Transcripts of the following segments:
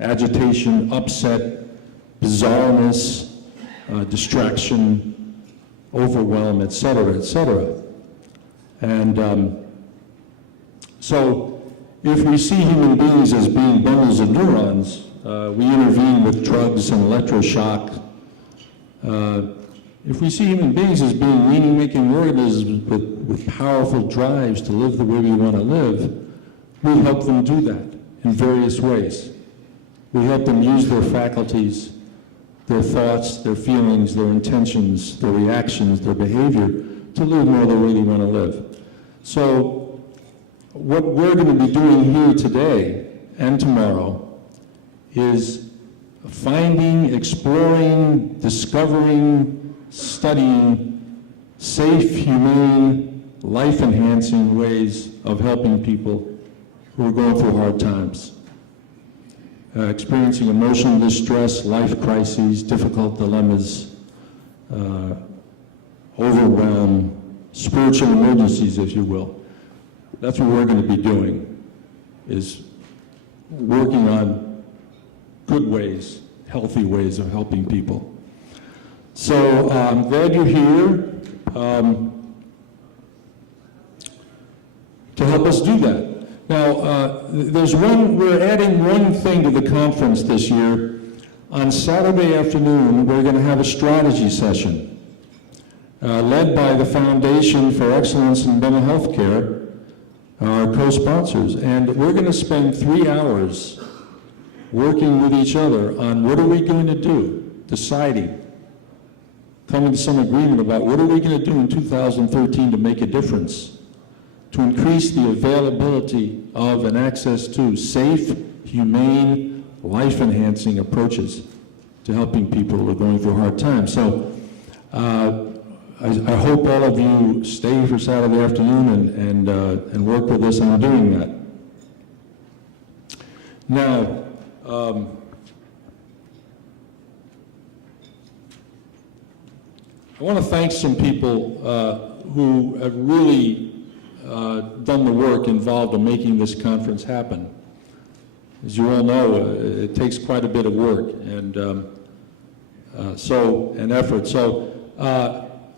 agitation, upset, bizarreness, distraction, overwhelm, et cetera, et cetera. And so if we see human beings as being bundles of neurons, we intervene with drugs and electroshock. If we see human beings as being meaning-making organisms with powerful drives to live the way we want to live, we help them do that in various ways. We help them use their faculties, their thoughts, their feelings, their intentions, their reactions, their behavior to live more the way they want to live. So what we're going to be doing here today and tomorrow is finding, exploring, discovering, studying safe, humane, life-enhancing ways of helping people who are going through hard times, experiencing emotional distress, life crises, difficult dilemmas, overwhelm, spiritual emergencies, if you will. That's what we're going to be doing, is working on good ways, healthy ways of helping people. So I'm glad you're here to help us do that. Now, we're adding one thing to the conference this year. On Saturday afternoon, we're going to have a strategy session led by the Foundation for Excellence in Mental Health Care, our co-sponsors. And we're going to spend 3 hours working with each other on what are we going to do, deciding, coming to some agreement about what are we going to do in 2013 to make a difference, to increase the availability of and access to safe, humane, life-enhancing approaches to helping people who are going through hard times. So I hope all of you stay for Saturday afternoon and work with us on doing that. Now, I want to thank some people who have really done the work involved in making this conference happen. As you all know, it takes quite a bit of work and effort. So,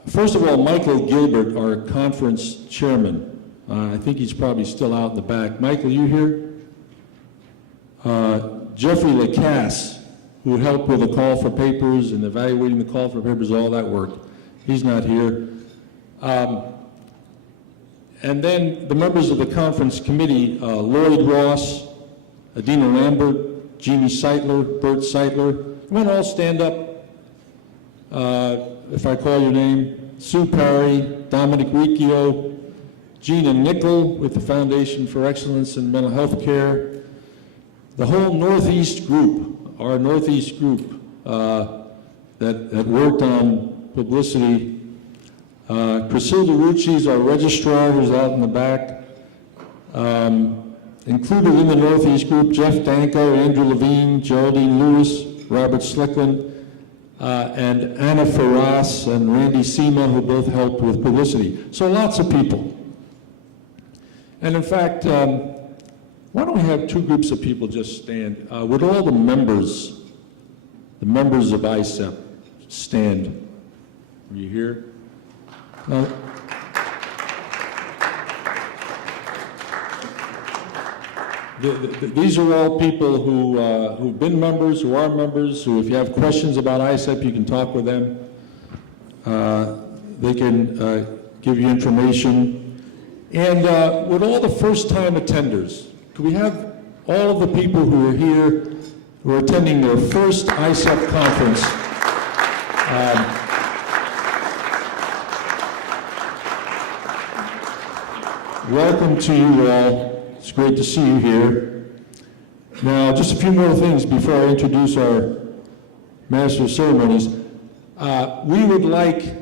first of all, Michael Gilbert, our conference chairman. I think he's probably still out in the back. Michael, you here? Jeffrey Lacasse, who helped with the call for papers and evaluating the call for papers, all that work. He's not here. And then the members of the conference committee, Lloyd Ross, Adina Lambert, Jeannie Seitler, Bert Seitler. You want to all stand up if I call your name? Sue Parry, Dominic Riccio, Gina Nickel with the Foundation for Excellence in Mental Health Care, the whole Northeast group, our Northeast group that worked on publicity. Priscilla Rucci is our registrar, who's out in the back. Included in the Northeast group, Jeff Danko, Andrew Levine, Geraldine Lewis, Robert Slickland, and Anna Ferraz and Randy Seema, who both helped with publicity. So lots of people. And in fact, why don't we have two groups of people just stand? Would all the members of ISEPP stand? Are you here? These are all people who've been members, who are members, who if you have questions about ISEPP, you can talk with them. They can give you information. And with all the first-time attenders, could we have all of the people who are here, who are attending their first ISEPP conference, welcome to you all. It's great to see you here. Now, just a few more things before I introduce our Master of Ceremonies. We would like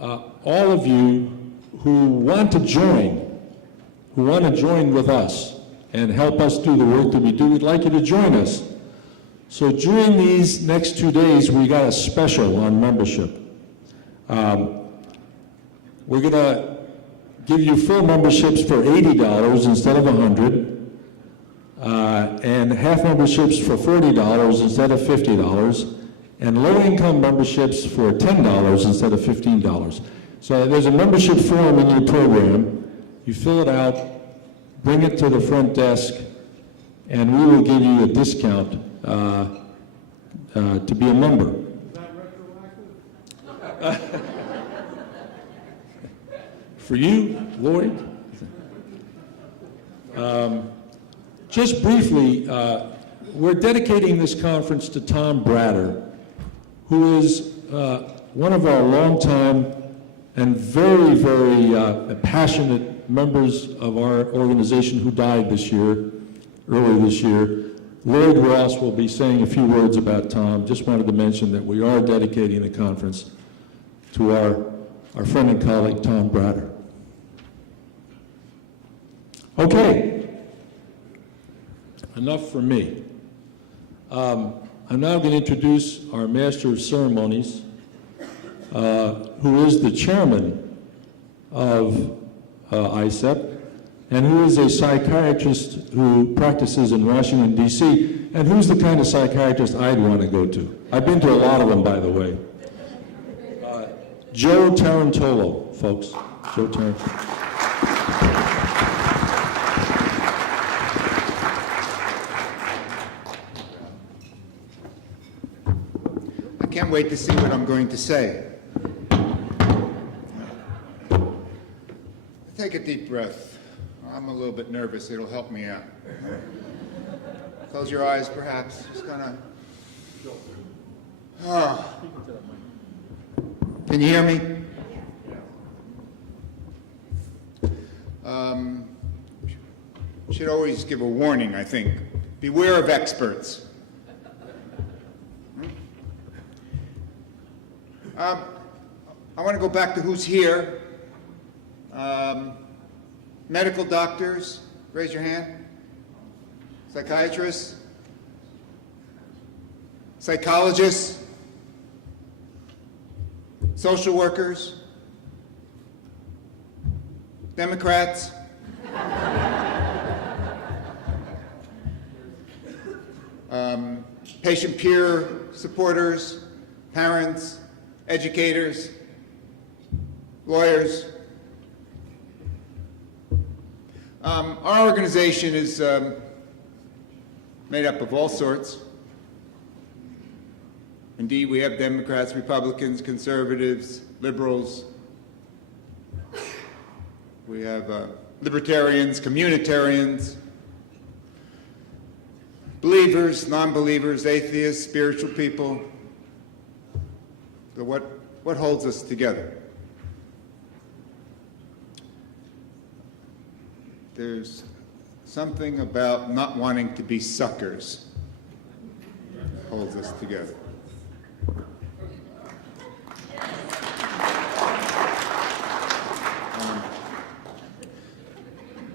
all of you who want to join with us and help us do the work that we do, we'd like you to join us. So during these next 2 days, we got a special on membership. We're going to give you full memberships for $80 instead of $100. and half memberships for $40 instead of $50, and low-income memberships for $10 instead of $15. So there's a membership form in your program. You fill it out, bring it to the front desk, and we will give you a discount to be a member. Is that retroactive? For you, Lloyd? Just briefly, we're dedicating this conference to Tom Bratter, who is one of our longtime and very, very passionate members of our organization who died this year, earlier this year. Lloyd Ross will be saying a few words about Tom. Just wanted to mention that we are dedicating the conference to our friend and colleague, Tom Bratter. Okay, enough from me. I'm now going to introduce our Master of Ceremonies, who is the chairman of ISEPP, and who is a psychiatrist who practices in Washington, D.C., and who's the kind of psychiatrist I'd want to go to. I've been to a lot of them, by the way. Joe Tarantolo, folks. Joe Tarantolo. I can't wait to see what I'm going to say. Take a deep breath. I'm a little bit nervous. It'll help me out. Close your eyes, perhaps. Just kind of. Oh. Can you hear me? Should always give a warning, I think. Beware of experts. I want to go back to who's here. Medical doctors, raise your hand. Psychiatrists? Psychologists? Social workers? Democrats? Patient peer supporters? Parents? Educators? Lawyers? Our organization is made up of all sorts. Indeed, we have Democrats, Republicans, conservatives, liberals. We have libertarians, communitarians, believers, non-believers, atheists, spiritual people. So what holds us together? There's something about not wanting to be suckers that holds us together.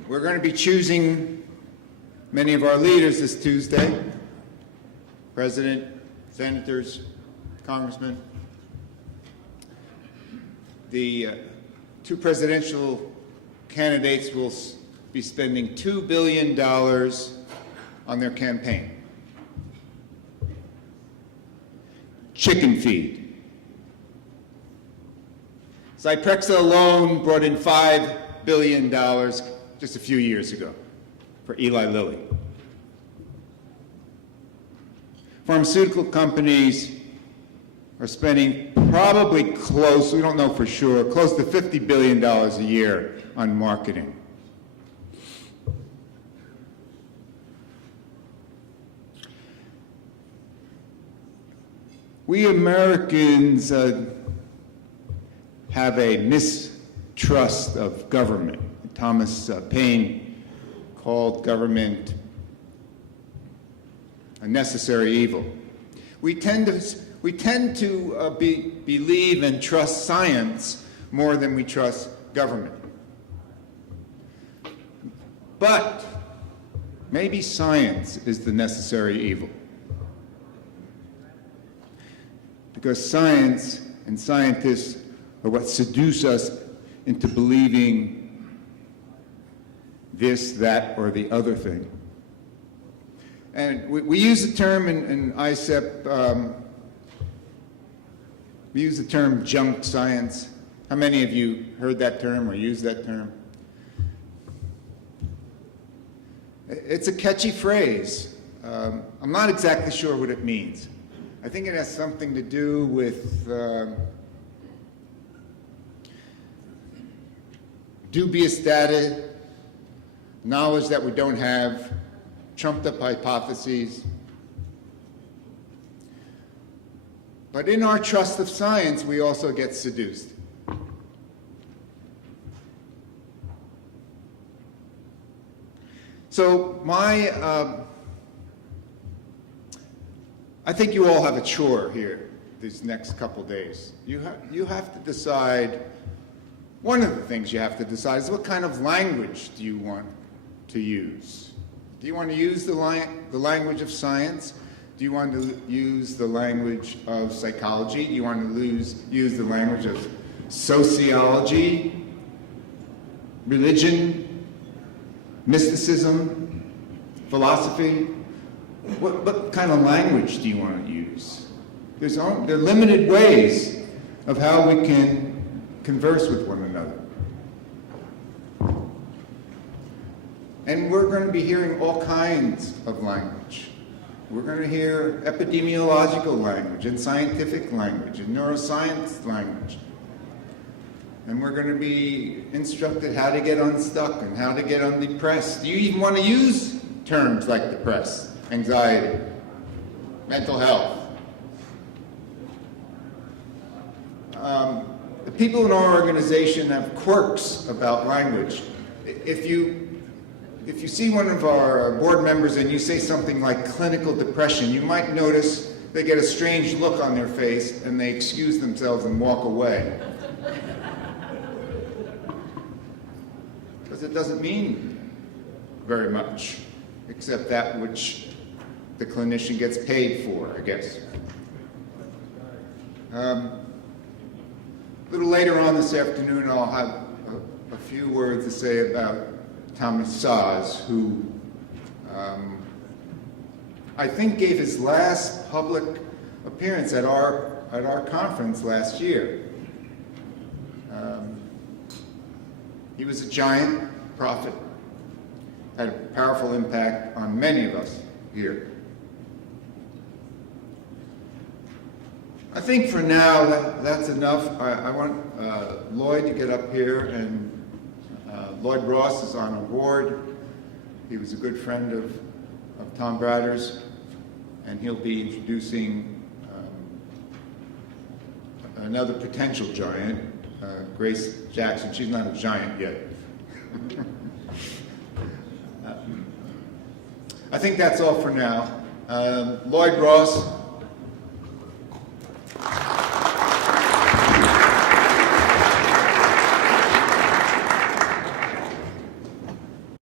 We're going to be choosing many of our leaders this Tuesday. President, senators, congressmen. The two presidential candidates will be spending $2 billion on their campaign. Chicken feed. Zyprexa alone brought in $5 billion just a few years ago for Eli Lilly. Pharmaceutical companies are spending probably close, we don't know for sure, close to $50 billion a year on marketing. We Americans have a mistrust of government. Thomas Paine called government a necessary evil. We tend to believe and trust science more than we trust government. But maybe science is the necessary evil. Because science and scientists are what seduce us into believing this, that, or the other thing. And we use the term in ISEPP, we use the term junk science. How many of you heard that term or used that term? It's a catchy phrase. I'm not exactly sure what it means. I think it has something to do with dubious data, knowledge that we don't have, trumped up hypotheses. But in our trust of science, we also get seduced. So I think you all have a chore here these next couple days. You have to decide, one of the things you have to decide is what kind of language do you want to use? Do you want to use the language of science? Do you want to use the language of psychology? Do you want to use the language of sociology, religion, mysticism, philosophy? What kind of language do you want to use? There are limited ways of how we can converse with one another. And we're going to be hearing all kinds of language. We're going to hear epidemiological language and scientific language and neuroscience language. And we're going to be instructed how to get unstuck and how to get undepressed. Do you even want to use terms like depressed, anxiety, mental health? The people in our organization have quirks about language. If you see one of our board members and you say something like clinical depression, you might notice they get a strange look on their face and they excuse themselves and walk away. Because it doesn't mean very much, except that which the clinician gets paid for, I guess. A little later on this afternoon, I'll have a few words to say about Thomas Saz, who I think gave his last public appearance at our conference last year. He was a giant prophet, had a powerful impact on many of us here. I think for now that's enough. I want Lloyd to get up here, and Lloyd Ross is on a board. He was a good friend of Tom Bratter's, and he'll be introducing another potential giant, Grace Jackson. She's not a giant yet. I think that's all for now. Lloyd Ross